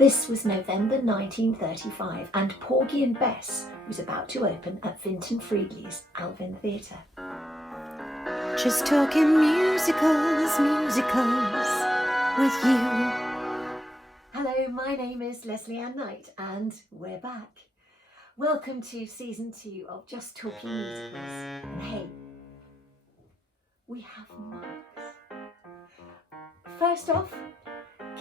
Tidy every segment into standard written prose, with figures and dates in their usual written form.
This was November 1935 and Porgy Bess was about to open at Vinton Friedley's Alvin Theatre. Just talking musicals with you. Hello, my name is Lesley Ann Knight and we're back. Welcome to season 2 of Just Talking Musicals. And hey, we have mics. First off,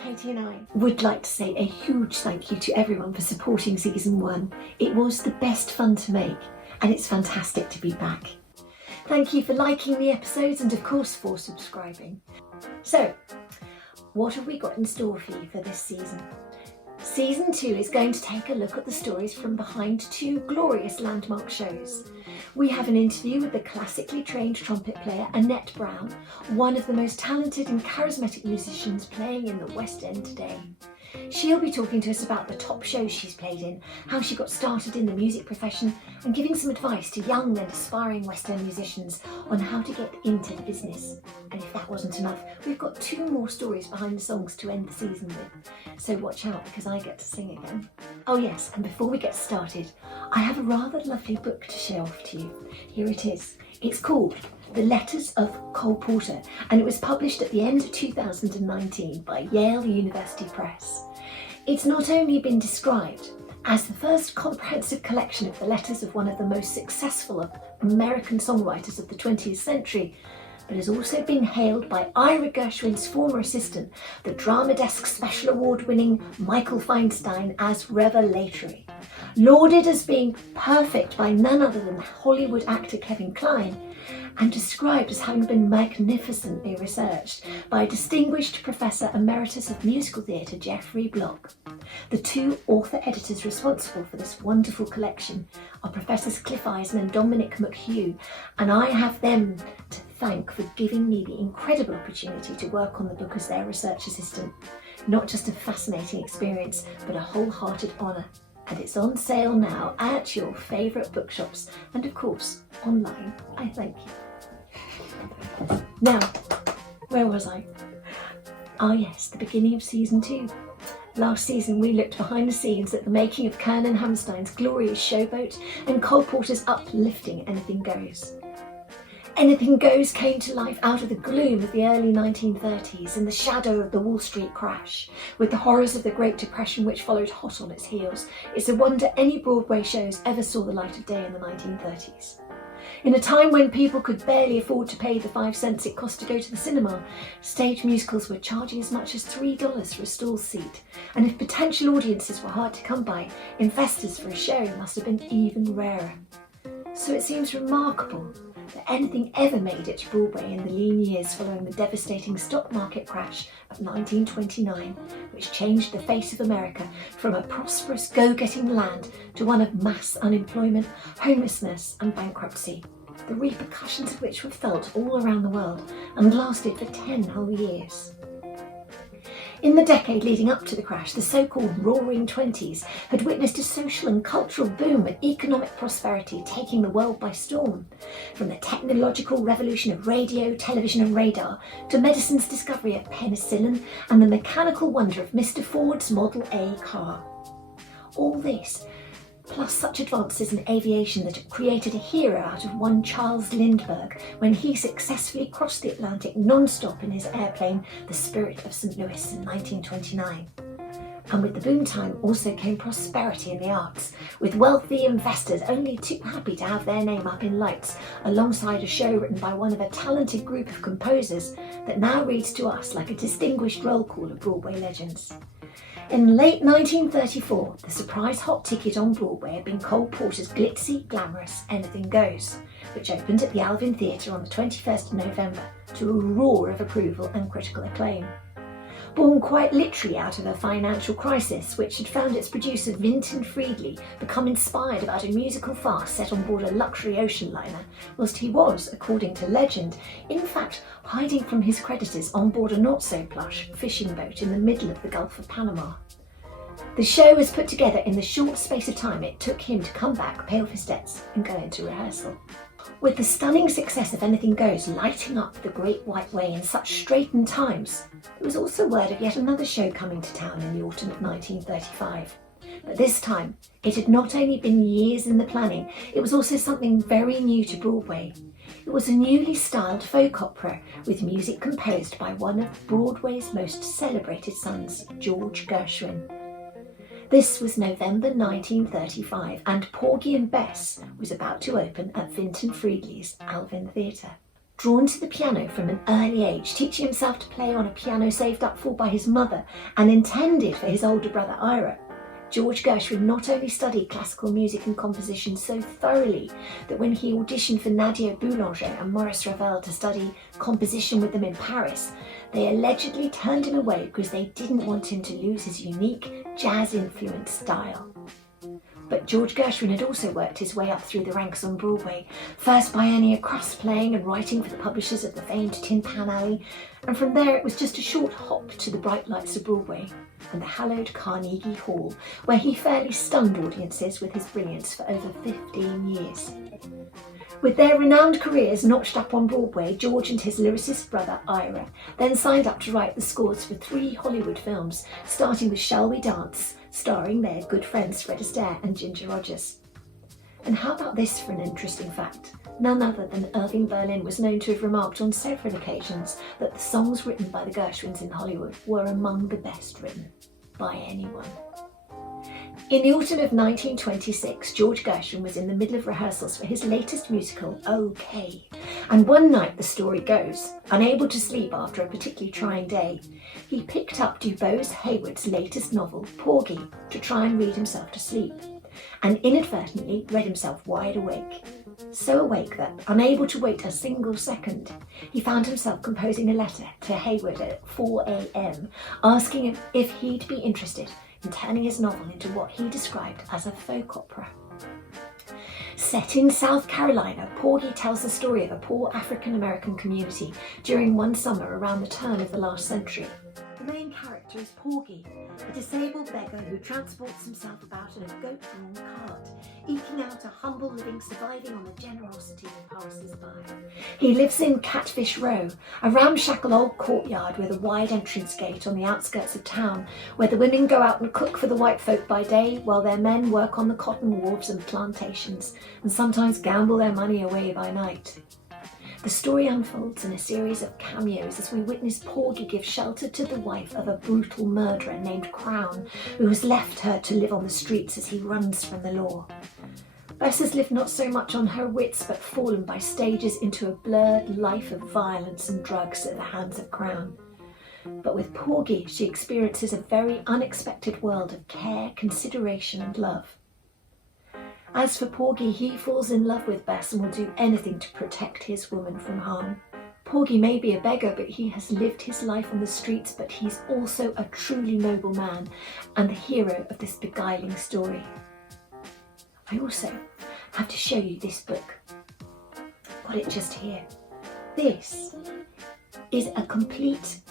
Katie and I would like to say a huge thank you to everyone for supporting season 1. It was the best fun to make and it's fantastic to be back. Thank you for liking the episodes and of course for subscribing. So, what have we got in store for you for this season? Season 2 is going to take a look at the stories from behind 2 glorious landmark shows. We have an interview with the classically trained trumpet player Annette Brown, one of the most talented and charismatic musicians playing in the West End today. She'll be talking to us about the top shows she's played in, how she got started in the music profession, and giving some advice to young and aspiring West End musicians on how to get into the business. And if that wasn't enough, we've got 2 more stories behind the songs to end the season with. So watch out because I get to sing again. Oh yes, and before we get started, I have a rather lovely book to show off to you. Here it is. It's called The Letters of Cole Porter and it was published at the end of 2019 by Yale University Press. It's not only been described as the first comprehensive collection of the letters of one of the most successful of American songwriters of the 20th century, but has also been hailed by Ira Gershwin's former assistant, the Drama Desk Special Award-winning Michael Feinstein, as revelatory. Lauded as being perfect by none other than Hollywood actor Kevin Kline, and described as having been magnificently researched by Distinguished Professor Emeritus of Musical Theatre Geoffrey Block. The 2 author-editors responsible for this wonderful collection are Professors Cliff Eisen and Dominic McHugh, and I have them to thank for giving me the incredible opportunity to work on the book as their research assistant. Not just a fascinating experience, but a wholehearted honour. And it's on sale now at your favourite bookshops and of course online. I thank you. Now, where was I? Ah yes, the beginning of season 2. Last season we looked behind the scenes at the making of Kernan Hamstein's glorious Showboat and Cole Porter's uplifting Anything Goes. Anything Goes came to life out of the gloom of the early 1930s in the shadow of the Wall Street crash, with the horrors of the Great Depression which followed hot on its heels. It's a wonder any Broadway shows ever saw the light of day in the 1930s. In a time when people could barely afford to pay the 5 cents it cost to go to the cinema, stage musicals were charging as much as $3 for a stall seat, and if potential audiences were hard to come by, investors for a show must have been even rarer. So it seems remarkable that anything ever made it to Broadway in the lean years following the devastating stock market crash of 1929, which changed the face of America from a prosperous go-getting land to one of mass unemployment, homelessness and bankruptcy, the repercussions of which were felt all around the world and lasted for 10 whole years. In the decade leading up to the crash, the so-called Roaring Twenties had witnessed a social and cultural boom with economic prosperity taking the world by storm. From the technological revolution of radio, television and radar, to medicine's discovery of penicillin and the mechanical wonder of Mr. Ford's Model A car. All this, plus such advances in aviation that have created a hero out of one Charles Lindbergh when he successfully crossed the Atlantic non-stop in his airplane, the Spirit of St. Louis in 1929. And with the boom time also came prosperity in the arts, with wealthy investors only too happy to have their name up in lights alongside a show written by one of a talented group of composers that now reads to us like a distinguished roll call of Broadway Legends. In late 1934, the surprise hot ticket on Broadway had been Cole Porter's glitzy, glamorous Anything Goes, which opened at the Alvin Theatre on the 21st of November to a roar of approval and critical acclaim. Born quite literally out of a financial crisis which had found its producer Vinton Friedley become inspired about a musical farce set on board a luxury ocean liner, whilst he was, according to legend, in fact hiding from his creditors on board a not-so-plush fishing boat in the middle of the Gulf of Panama. The show was put together in the short space of time it took him to come back, pay off his debts and go into rehearsal. With the stunning success of Anything Goes lighting up the Great White Way in such straitened times, there was also word of yet another show coming to town in the autumn of 1935. But this time, it had not only been years in the planning, it was also something very new to Broadway. It was a newly styled folk opera with music composed by one of Broadway's most celebrated sons, George Gershwin. This was November 1935, and Porgy Bess was about to open at Vinton Friedli's Alvin Theatre. Drawn to the piano from an early age, teaching himself to play on a piano saved up for by his mother and intended for his older brother Ira, George Gershwin not only studied classical music and composition so thoroughly that when he auditioned for Nadia Boulanger and Maurice Ravel to study composition with them in Paris, they allegedly turned him away because they didn't want him to lose his unique jazz-influenced style. But George Gershwin had also worked his way up through the ranks on Broadway, first by earning a crust playing and writing for the publishers of the famed Tin Pan Alley, and from there it was just a short hop to the bright lights of Broadway and the hallowed Carnegie Hall, where he fairly stunned audiences with his brilliance for over 15 years. With their renowned careers notched up on Broadway, George and his lyricist brother Ira then signed up to write the scores for 3 Hollywood films, starting with Shall We Dance, starring their good friends Fred Astaire and Ginger Rogers. And how about this for an interesting fact? None other than Irving Berlin was known to have remarked on several occasions that the songs written by the Gershwins in Hollywood were among the best written by anyone. In the autumn of 1926, George Gershwin was in the middle of rehearsals for his latest musical, OK. And one night, the story goes, unable to sleep after a particularly trying day, he picked up DuBose Hayward's latest novel, Porgy, to try and read himself to sleep, and inadvertently read himself wide awake. So awake that, unable to wait a single second, he found himself composing a letter to Hayward at 4 a.m, asking him if he'd be interested in turning his novel into what he described as a folk opera. Set in South Carolina, Porgy tells the story of a poor African-American community during one summer around the turn of the last century. The main character is Porgy, a disabled beggar who transports himself about in a goat-drawn cart, eking out a humble living surviving on the generosity of passers-by. He lives in Catfish Row, a ramshackle old courtyard with a wide entrance gate on the outskirts of town, where the women go out and cook for the white folk by day, while their men work on the cotton wharves and plantations, and sometimes gamble their money away by night. The story unfolds in a series of cameos as we witness Porgy give shelter to the wife of a brutal murderer named Crown, who has left her to live on the streets as he runs from the law. Bess has lived not so much on her wits, but fallen by stages into a blurred life of violence and drugs at the hands of Crown. But with Porgy, she experiences a very unexpected world of care, consideration and love. As for Porgy, he falls in love with Bess and will do anything to protect his woman from harm. Porgy may be a beggar, but he has lived his life on the streets, but he's also a truly noble man and the hero of this beguiling story. I also have to show you this book. Got it just here. This is a complete,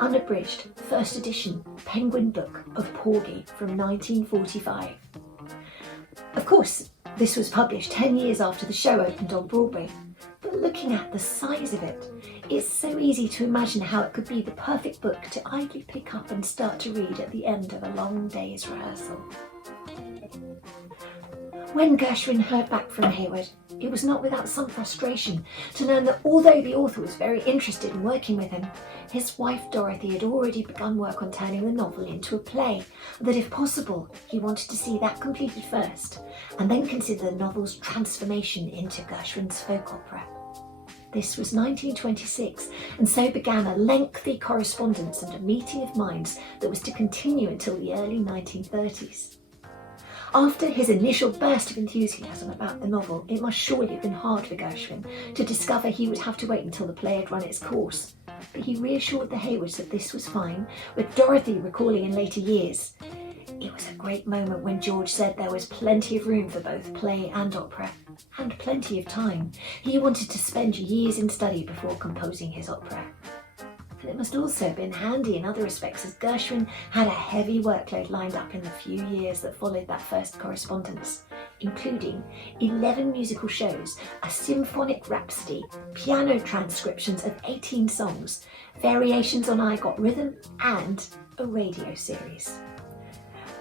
unabridged first edition Penguin book of Porgy from 1945. Of course, this was published 10 years after the show opened on Broadway, but looking at the size of it, it's so easy to imagine how it could be the perfect book to idly pick up and start to read at the end of a long day's rehearsal. When Gershwin heard back from Hayward, it was not without some frustration to learn that although the author was very interested in working with him, his wife Dorothy had already begun work on turning the novel into a play, and that if possible, he wanted to see that completed first, and then consider the novel's transformation into Gershwin's folk opera. This was 1926, and so began a lengthy correspondence and a meeting of minds that was to continue until the early 1930s. After his initial burst of enthusiasm about the novel, it must surely have been hard for Gershwin to discover he would have to wait until the play had run its course. But he reassured the Haywards that this was fine, with Dorothy recalling in later years, "It was a great moment when George said there was plenty of room for both play and opera, and plenty of time. He wanted to spend years in study before composing his opera." And it must also have been handy in other respects, as Gershwin had a heavy workload lined up in the few years that followed that first correspondence. including 11 musical shows, a symphonic rhapsody, piano transcriptions of 18 songs, variations on I Got Rhythm, and a radio series.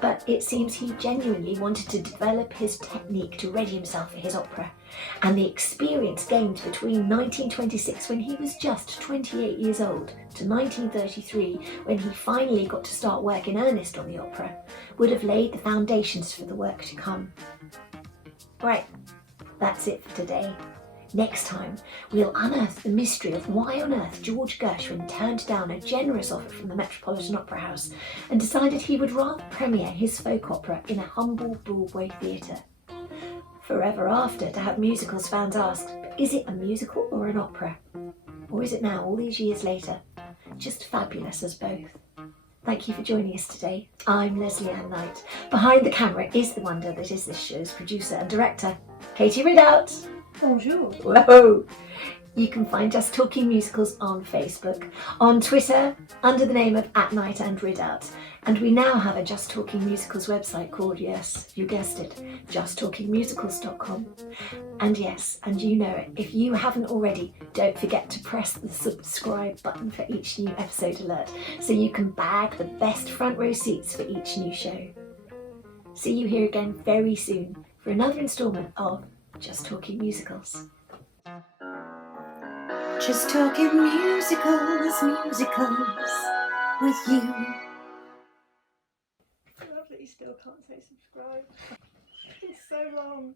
But it seems he genuinely wanted to develop his technique to ready himself for his opera, and the experience gained between 1926, when he was just 28 years old, to 1933, when he finally got to start work in earnest on the opera, would have laid the foundations for the work to come. Right, that's it for today. Next time, we'll unearth the mystery of why on earth George Gershwin turned down a generous offer from the Metropolitan Opera House and decided he would rather premiere his folk opera in a humble Broadway theatre. Forever after, to have musicals fans ask, is it a musical or an opera? Or is it now, all these years later, just fabulous as both? Thank you for joining us today. I'm Lesley Ann Knight. Behind the camera is the wonder that is this show's producer and director, Katie Ridout. Bonjour. Whoa! You can find Just Talking Musicals on Facebook, on Twitter, under the name of @Night and Ridout. And we now have a Just Talking Musicals website called, yes, you guessed it, justtalkingmusicals.com. And yes, and you know it, if you haven't already, don't forget to press the subscribe button for each new episode alert so you can bag the best front row seats for each new show. See you here again very soon for another instalment of Just Talking Musicals. Just talking musicals, musicals with you. I love that you still can't say subscribe. It's so long.